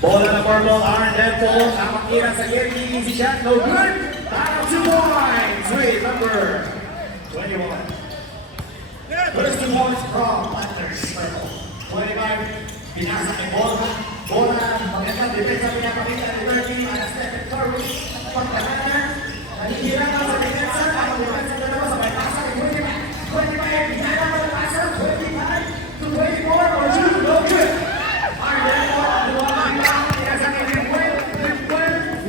Bola na purple, Aaron Dental. Tamang kira sa Yerky. Easy shot, no good. Final 2 points with number 21. First 2 points from Panthers. Purple. 25. Pinasa kay bola. Bola. Magandang depensa pinapakita ni Yerky. At Stephen Curry. Pagkakanan. Nahihirapan sa depensa. Ang depensa na naman sa may pasa kay 25. 25. Pinaka ng pasa. 25 to 24. Or 2. No good. Aaron Dental.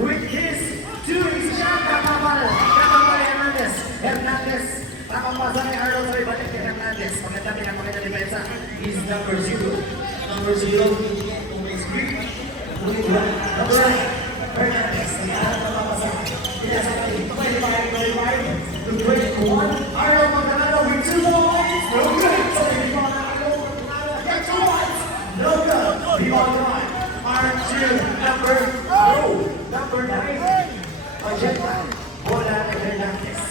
With his 2 easy shot. Kakapal Hernandez. Hernandez. Tamang pasa ni Arnold. Sorry, balik kay Hernandez. Maganda pinapakita ni depensa. He's number 0. Number 0. Number 9. Hernandez. To 21. Arnold Magdaleno with 2 points. No good. So they rebound Arnold Magdaleno. Get 2 points. No good. Rebound 1. Arnold number 9. Pajeta. Bola kay Hernandez.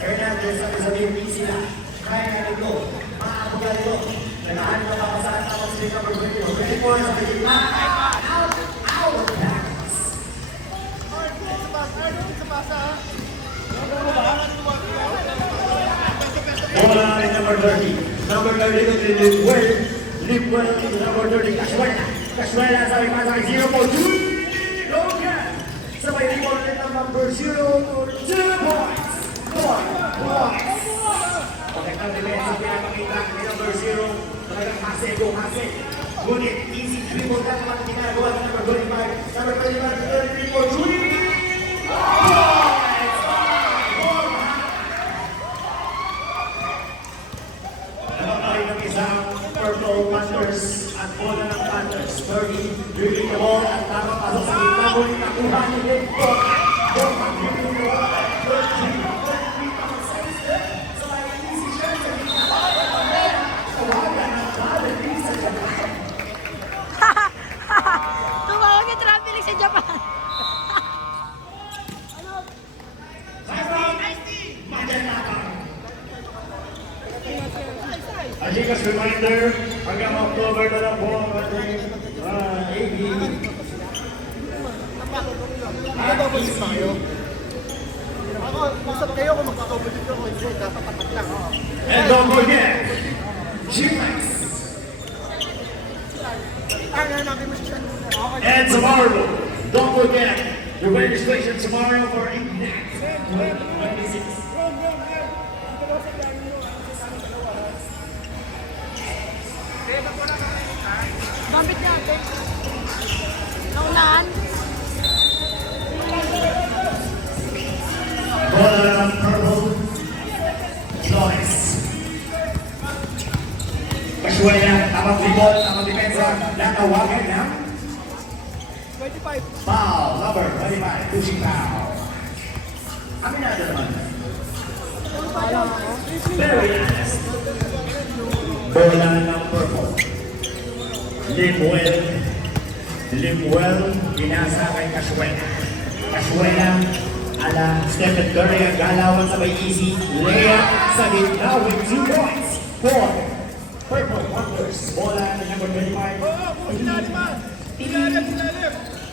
Hernandez ang sabihin easy na. Kaya nga nito. Maaabog na nito. Nagahan na makasahan tapos si number 24 sa Pilipinas. Out! Out! Pass! Bola kay number 30. Number 30 ko si Lipuel. Lipuel ang number 30. Casuela. Casuela sa may masa kay 0-2. No good. Sabay rebound ulit ang number 0 to 2 points. 4 points. Pagkakang depensa pinapakita ni number 0. Talagang hase, go hase. Ngunit, easy dribble ka naman ginagawa ng number 25. Number 25, 33 for Julie. Points! Napaparin ng isang Purple Panthers at bola ng Panthers. 30, dribbling the ball at tamang pasok sa gitna. Ngunit nakuha ni Nick Borja. Borja, dribbling the ball at 30. Tumawag yung traffic sa Japan. Ajikas reminder, hanggang October na lang po ang ating AB. Magkakabalik tayo. Ako, masap kayo kung magkakabalik ako. Hindi, dapat tapat lang. And don't forget, G-Max. And tomorrow, don't forget, the registration tomorrow for Ignite 2026. Bambit niya ate. Naunahan. Bola ng Purple. Flores. Casuela, tamang rebound, tamang depensa. Natawagan ng 25. foul, number 25, pushing foul. Aminado naman. Very honest. Bola ng Purple. Limuel, ginasa kay Casuela. Casuela, ala Stephen Curry ang galawan sa may easy. Layup sa gitna with 2 points. 4. Purple Panthers. Bola ng number 25.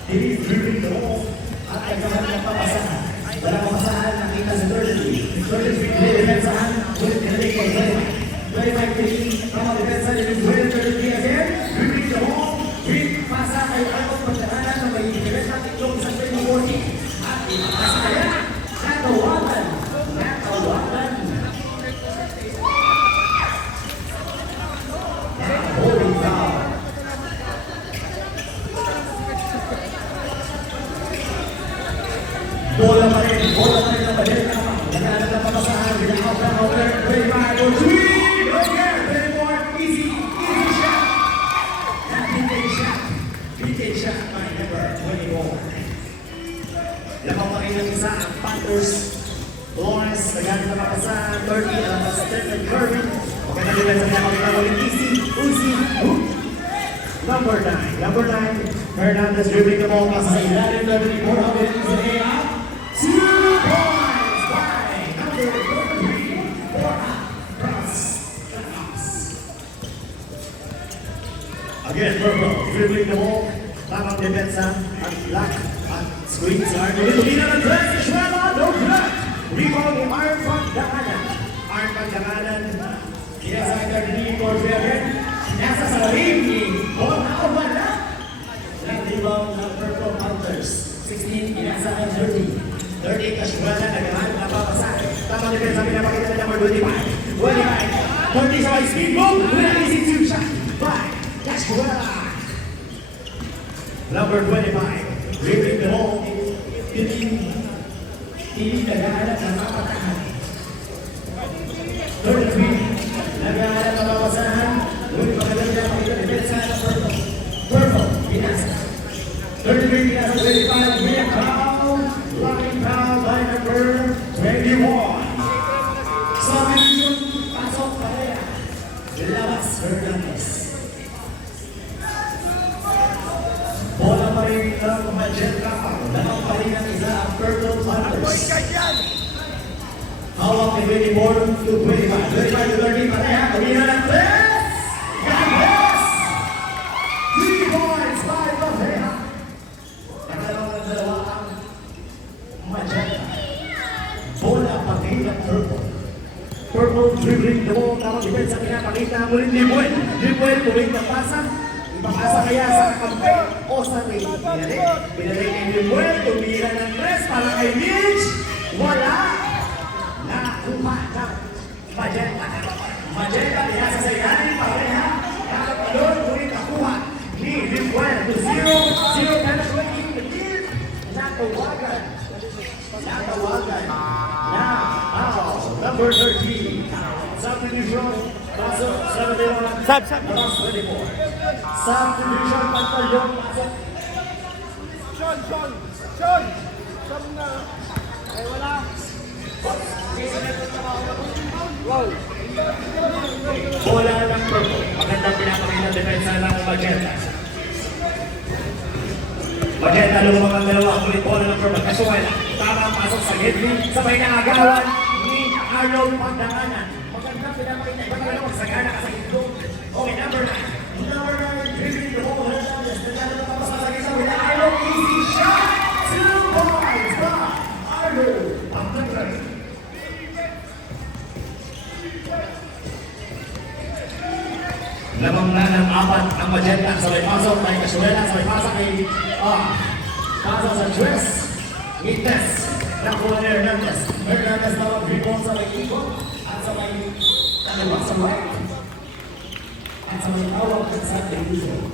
He's dribbling the ball. At nagkaman ng papasahan. Walang papasahan, nakita sa 30. 33, depensahan. Ulit kinalik kay 25. 25-3, tamang depensa ni Limuel. 33 again. Dribbling the ball. With pasa kay Arnold Magdalena na may depensa tiklong sa 2040. At ipapasa kaya. Natawagan. Natawagan. Holding foul. Bola pa rin ang balik naman. Nagkalat ang papasahan. Binakaw na over. 25 or 3. Okay, 24. Easy shot. That vintage shot. Vintage shot by number 24. Lamang pa rin ang isa ang Panthers. Flores, nagkalat ang papasahan. 30 ang Stephen Curry. Okay na nila sa pinapakita ulit. Easy, Uzi, hoop. Number 9. Hernandez dribbling the ball. Pasa sa ilalim. 34 ang bilis sa layup. 2 points by number 33 for Cross. Again, Purple dribbling the ball. Tamang depensa at black at screen sa Arnold. Tumina ng dress, Shwela, no block. Rebound ni Arn Pagdanganan. Arn Pagdanganan. Yes, I got the for Ferrer. Nasa sa ring ni Bon Aumana. Rebound ng Purple Panthers. 16, inasa ng 30. 30 Kashwala, nagahan, napapasa. Tamang depensa, pinapakita na number 25. 25. 30 sa may speed move. Very easy to shot by Kashwala. Number 25. Dribbling the ball. Hindi nagahanap ng mapatahan. 33. Nagahanap ng mapasahan. Ngunit magaganda ang depensa ng Purple. Purple, pinasa. 33 pinasa, 25. William Brown. Blocking foul by number 21. Substitution, pasok Pereira. Labas, Fernandez. Bola pa rin ng Magenta. Lamang pa rin ang isa ang Purple Panthers. Hawak ni 24 to 25. 25 to 30, pareha. Kumina ng 3. Gambes! 3 points by Pareha. Nagdalaw ng dalawa ang Magenta. Bola pati ng Purple. Purple dribbling the ball. Tamang depensa pinapakita mo rin ni Buel. Ni Buel tuwing napasa. Ipakasa kaya sa kampe o sa ring. Pinalik ni Buel. Tumira ng 3 para kay Mitch. Wala. Nakuha ng Magenta. Magenta pinasa sa ilalim. Pareha. Nakapalon. Tuwing nakuha ni Buel to 0. 0 penalty in the lead. Natawagan. Number 13. Subdivision. Pasok. 71. Sab. 24. Subdivision. Pantalyon. Pasok. Sean! Sean na. Ay, wala. Wow. Bola ng Purple. Magandang pinapakita ng depensa ng Magenta. Magenta lumang ang dalawa. Kulit bola ng Purple. Kasuwela. Tamang pasok sa Gidley. Sabay na agawan ni Arnold Pagdanganan. Magandang pinapakita. Ibang dalawa magsagana ka sa Gidley. Okay, number 9. Number 9. Dribbling the ball. Hernandez. Nagdala na papasasagin sa wala. Arnold, easy shot. 2 points by Arnold Pagdanganan. Lamang na ng 4 ang Magenta. Sabay pasok kay Kasuwela. Sabay pasok kay pasok sa Dress. Mites. Nakuha ni Hernandez. Hernandez na mag-rebound sa may ikot. At sa may kaliwa sa right. At sa may tawag sa division.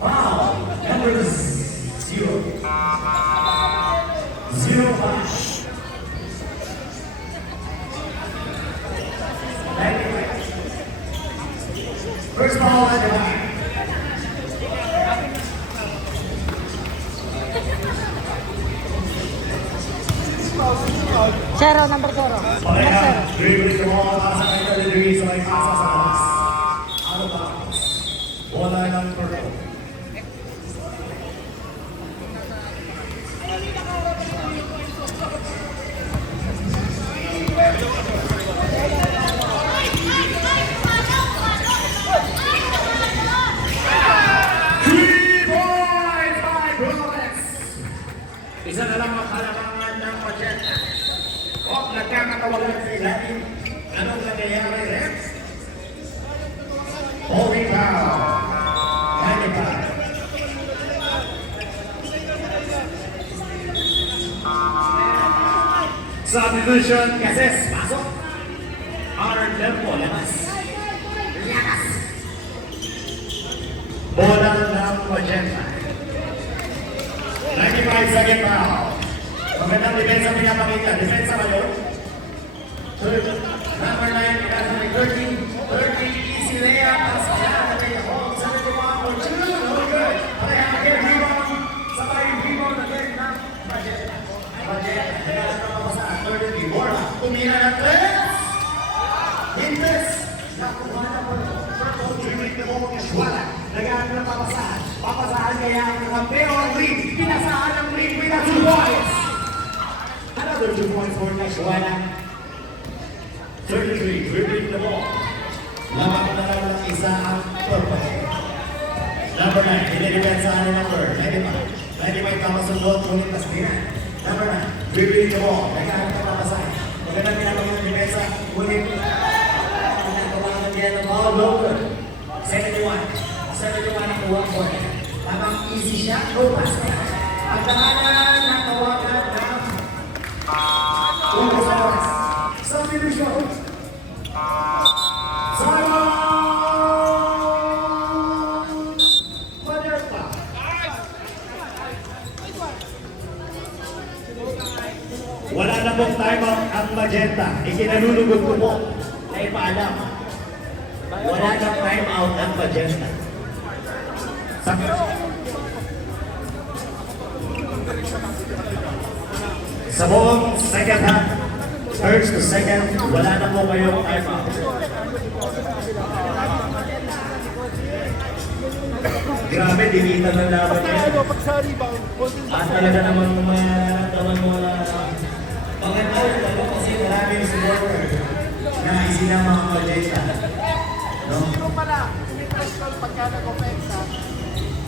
Wow! Number 0. 0-5. First ball at the back. Zero, number 0. Pareha, dribbling the ball para sa kanya delivery sa may pasa sa labas. Out of bounds. Bola ng Purple. Isa na lang ang kalamangan ng Magenta. O, nagkakatawagan sa ilalim. Anong nangyayari, Rex? Holding foul. 95. Substitution, Cases, pasok. Arnold Tempo, labas. Lakas. Bola ng Magenta. 95 second foul. Magandang depensa pinapakita. Depensa ba yun? Number 9, pinasa may 30. 30, easy layup. Tapos kailangan kayo. 71 for 2. No good. Pareha again, rebound. Sabay rebound again ng Magenta. Magenta, kailangan na mapasaan. 30, Bola. Tumira ng 3. Hintes. Nakuha na po. Purple dribbling the ball. Kasuwala. Nagahan na papasahan. Papasahan kaya ang kampeo ang ring. Pinasahan ang ring with a 2 points. Another 2 points for Kasuwala. 33, dribbling the ball. Lamang na lang ng isa ang Purple. Number 9, dinidepensa ka ng number 95. 95 kapasundot, ngunit tasbihan. Number 9, dribbling the ball. Nagkahanap ka papasay. Magandang pinapagyan ng depensa, ngunit nagkawalan niya ng ball. No good. 71. 71 ang kuha ko. Tamang easy shot, no pass. Pagkahanan, nakawagan ng Ulo sa oras. Subdivision. Simon Maderpa. Wala na pong timeout ang Magenta. Ikinalulugod ko po na ipaalam. Wala na timeout ang Magenta. Sa buong second half, first to second, wala na po kayong timeout. Grabe, dinitan ng laban niya. At talaga naman naman mo na maganda yung lalo kasi marami yung supporter na isinang mga Magenta. No?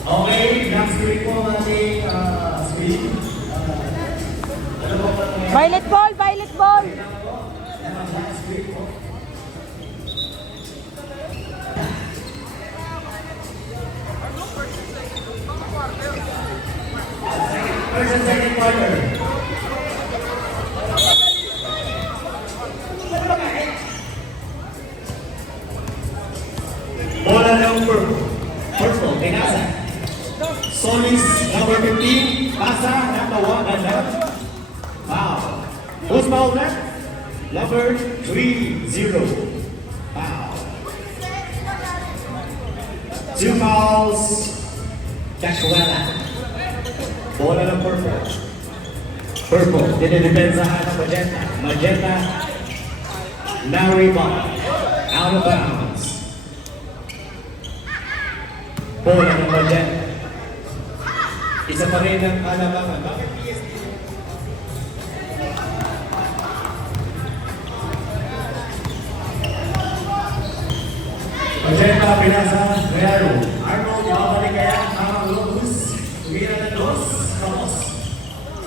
Okay, next week po ang ating speed. Ano po ba itong Violet ball, violet ball. last week po? First and second quarter. Bola ng purple, pinasa. Solis, number 15, pasa, natawagan na. Foul. Who's foul na? Number 3-0. Foul. 2 fouls. Cachuela. Bola ng purple. Purple, dinidepensahan ng Magenta. Magenta, Larry ball. Out of bounds. Bola ng Magenta. Isa pa rin ang alamangan. Bakit PSG? Magenta, pinasa, Realo. Arnold, babalik kaya ang Lopez. Tumira ng dos, Ramos.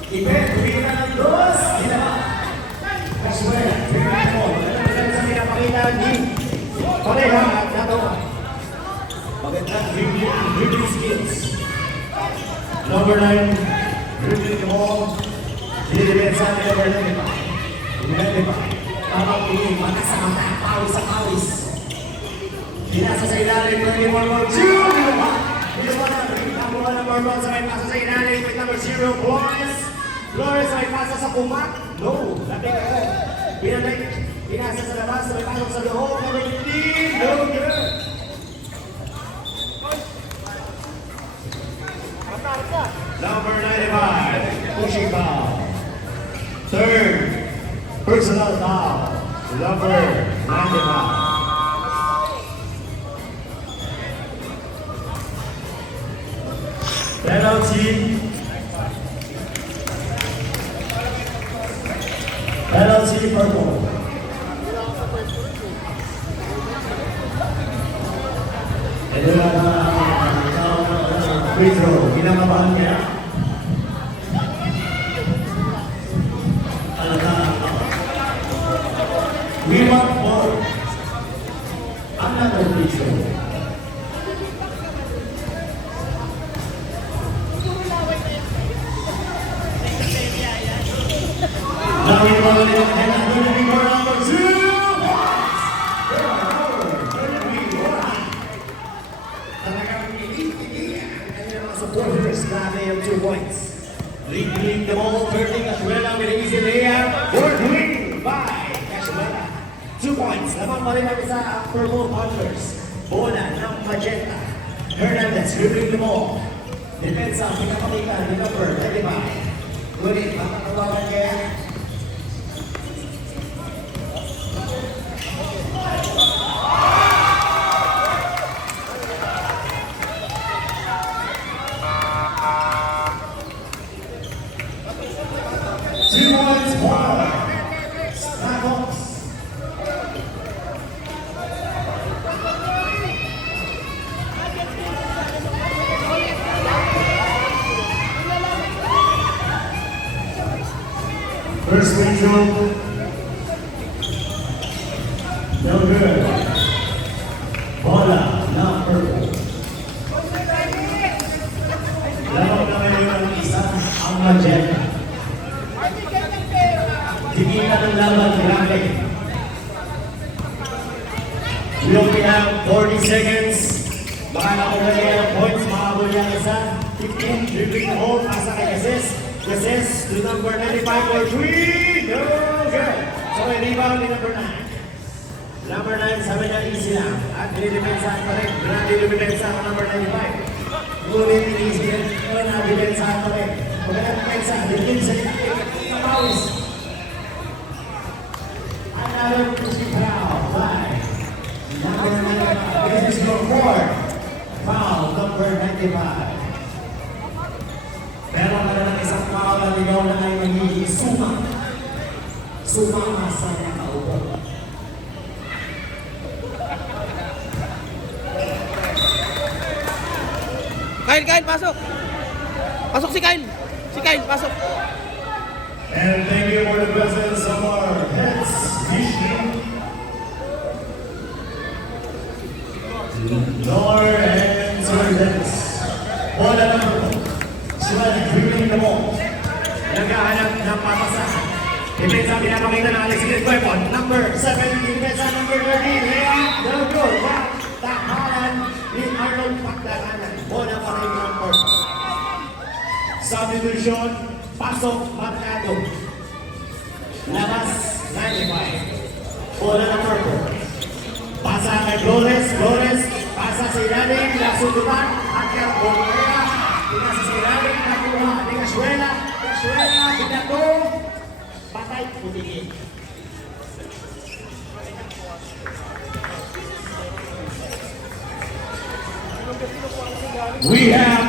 Ibe, tumira ng dos, Ginawa. Casuela, tumira ng ball. Maganda sa pinapakita ni Pareha at Natawa. Magandang dribbling skills. Number 9, dribbling the ball. Dinidepensa ni number 95. 95. Tamang tingin, mata sa mata, pawis sa pawis. Pinasa sa ilalim, 21 more 2. Ginawa. Ginawa na, nagtabuhan ng Barbon sa may pasa sa ilalim with number 0, Flores. Flores ay pasa sa pumak. No, lapit ako. Pinasa sa labas, may pasok sa loob. Number 15, no good. Number 95, pushing foul. Third, personal foul. Number 95. Penalty. Penalty purple. Ito na free throw. Kinakabahan niya. We want more. Another free throw. Now we want to number 2. Supporters, grabe yung 2 points. Leading the ball, turning Cachuela with an easy layup. Fourth win by Cachuela. 2 points. Naman pa rin ang isa ang Purple Panthers. Bola ng Magenta. Hernandez dribbling the ball. Depensa, pinapakita ni number 35. Ngunit, makakawagan kaya. First free throw. No good. Bola ng purple. Laro na ngayon ang isa, ang magenta. Tigilan ng laban, grabe. We only have 40 seconds. Baka nakuha niya ang points, makahabol niya ang isa. 15, dribbling home, pasa kay Gases. Gases to number 95 for 3. No good. So may rebound ni number 9. Number 9, sabi niya easy lang. At dinidepensahan pa rin. Dinidepensahan ang number 95. Ngunit easy rin. Dinidepensahan pa rin. Pagkakadepensa, dinilin sa kapawis. Another pussy foul by number 95. This is your fourth foul, number 95. Pero para ng isang foul na ligaw na ay magiging suma. Sumama sa nakaupo. Kyle, pasok! Pasok si Kyle! Si Kyle, pasok! And thank you for the presence of our heads, Vishnu, Lord, and servants. Bola number 4. Sila dribbling the ball. Naghahanap ng papasahan. Depensa pinapakita ng Alex Smith weapon. Number 7, depensa number 13. Layup, no good. Tahanan ni Arnold Pagdaranan. Bola pa rin ng purple. Substitution, pasok, markado. Labas, 95. Bola ng purple. Pasa kay Flores, pasa sa ilalim, nasutupan, at kaya Bolera, pinasa sa ilalim, nakuha ni Casuela, binato, patay, putingin. We have